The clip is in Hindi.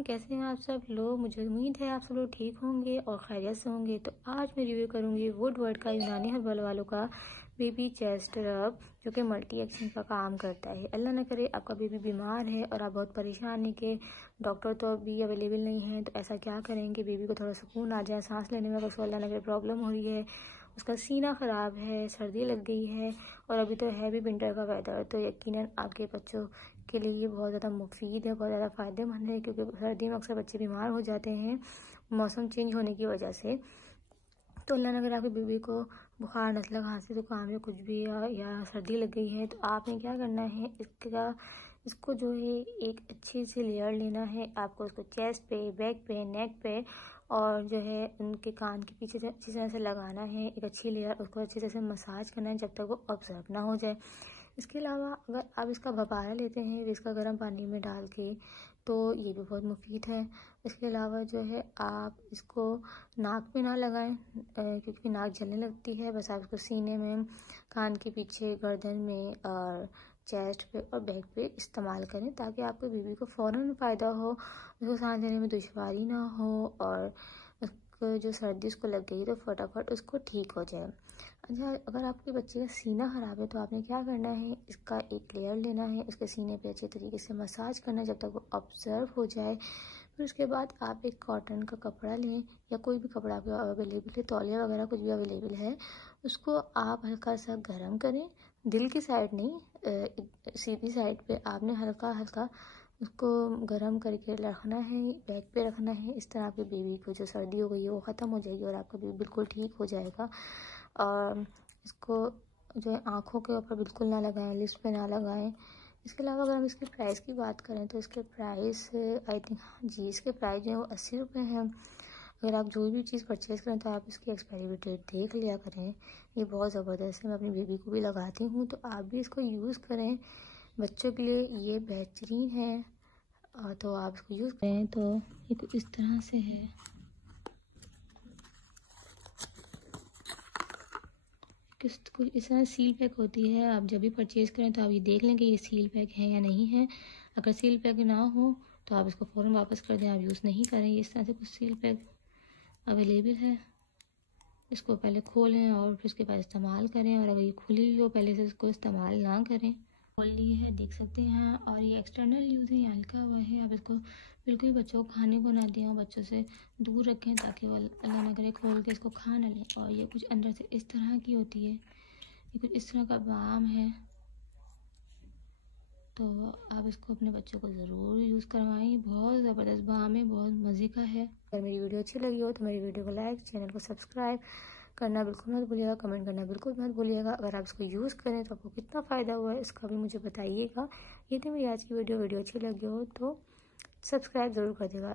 अस्सलाम, कैसे हैं आप सब लोग। मुझे उम्मीद है आप सब लोग ठीक होंगे और खैरियत से होंगे। तो आज मैं रिव्यू करूंगी वुडवर्ड का यूनानी हर्बल वालों का बेबी चेस्ट रब, जो कि मल्टी एक्शन का काम करता है। अल्लाह ना करे आपका बेबी बीमार है और आप बहुत परेशान है कि डॉक्टर तो अभी अवेलेबल नहीं है, तो ऐसा क्या करें कि बेबी को थोड़ा सुकून आ जाए सांस लेने में। अगर उसको अल्लाह ना करे प्रॉब्लम हो रही है, उसका सीना ख़राब है, सर्दी लग गई है और अभी तो है भी विंटर का वेदर, तो यकीनन आपके बच्चों के लिए ये बहुत ज़्यादा मुफीद है, बहुत ज़्यादा फ़ायदेमंद है, क्योंकि सर्दी में अक्सर बच्चे बीमार हो जाते हैं मौसम चेंज होने की वजह से। तो अल्लाह अगर आपके बेबी को बुखार, नज़ला, खांसी, जुकाम या कुछ भी या सर्दी लग गई है, तो आपने क्या करना है, इसको जो है एक अच्छी सी लेयर लेना है। आपको उसको चेस्ट पे, बैक पे, नेक पे और जो है उनके कान के पीछे से अच्छी तरह से लगाना है एक अच्छी लेयर। उसको अच्छी तरह से मसाज करना है जब तक वो ऑब्जर्व ना हो जाए। इसके अलावा अगर आप इसका भपाया लेते हैं इसका गर्म पानी में डाल के, तो ये भी बहुत मुफीद है। इसके अलावा जो है आप इसको नाक में ना लगाएं, क्योंकि नाक जलने लगती है। बस आप इसको सीने में, कान के पीछे, गर्दन में और चेस्ट पे और बैक पे इस्तेमाल करें, ताकि आपके बेबी को फ़ौरन फ़ायदा हो, उसको सांस लेने में दुश्वारी ना हो और उसको जो सर्दी उसको लग गई तो फटाफट उसको ठीक हो जाए। अच्छा, अगर आपके बच्चे का सीना ख़राब है तो आपने क्या करना है, इसका एक लेयर लेना है, उसके सीने पे अच्छे तरीके से मसाज करना है जब तक वो ऑब्जर्व हो जाए। फिर उसके बाद आप एक कॉटन का कपड़ा लें या कोई भी कपड़ा आपके अवेलेबल है, तौलिया वगैरह कुछ भी अवेलेबल है, उसको आप हल्का सा गर्म करें। दिल की साइड नहीं, सीधी साइड पे आपने हल्का हल्का उसको गर्म करके रखना है, बैक पे रखना है। इस तरह आपके बेबी को जो सर्दी हो गई है वो ख़त्म हो जाएगी और आपका बेबी बिल्कुल ठीक हो जाएगा। और इसको जो है आँखों के ऊपर बिल्कुल ना लगाएं, लिप्स पे ना लगाएं। इसके अलावा अगर हम इसके प्राइस की बात करें तो इसके प्राइस आई थिंक, जी, इसके प्राइस जो है वो 80 रुपये हैं। अगर आप जो भी चीज़ परचेज़ करें तो आप इसकी एक्सपायरी डेट देख लिया करें। ये बहुत ज़बरदस्त है, मैं अपनी बेबी को भी लगाती हूँ, तो आप भी इसको यूज़ करें। बच्चों के लिए ये बेहतरीन है, तो आप इसको यूज़ करें। तो ये कुछ इस तरह से है, कुछ इस तरह सील पैक होती है। आप जब भी परचेज़ करें तो आप ये देख लें कि ये सील पैक है या नहीं है। अगर सील पैक ना हो तो आप इसको फ़ौरन वापस कर दें, आप यूज़ नहीं करें। इस तरह से कुछ सील पैक अवेलेबल है, इसको पहले खोलें और फिर उसके बाद इस्तेमाल करें। और अगर ये खुली हुई हो पहले से इसको इस्तेमाल ना करें। खोल ली है, देख सकते हैं। और ये एक्सटर्नल यूज़ है, यहाँ लिखा हुआ है। आप इसको बिल्कुल बच्चों को खाने को ना दें और बच्चों से दूर रखें, ताकि वो अल्लाह ना करे खोल के इसको खा ना लें। और ये कुछ अंदर से इस तरह की होती है, ये कुछ इस तरह का बाम है, तो आप इसको अपने बच्चों को ज़रूर यूज़ करवाएं। बहुत ज़बरदस्त बाम है, बहुत मज़े का है। अगर मेरी वीडियो अच्छी लगी हो तो मेरी वीडियो को लाइक, चैनल को सब्सक्राइब करना बिल्कुल मत भूलिएगा, कमेंट करना बिल्कुल मत भूलिएगा। अगर आप इसको यूज़ करें तो आपको कितना फ़ायदा हुआ है इसका भी मुझे बताइएगा। ये थी मेरी आज की वीडियो अच्छी लगी हो तो सब्सक्राइब ज़रूर कर देगा।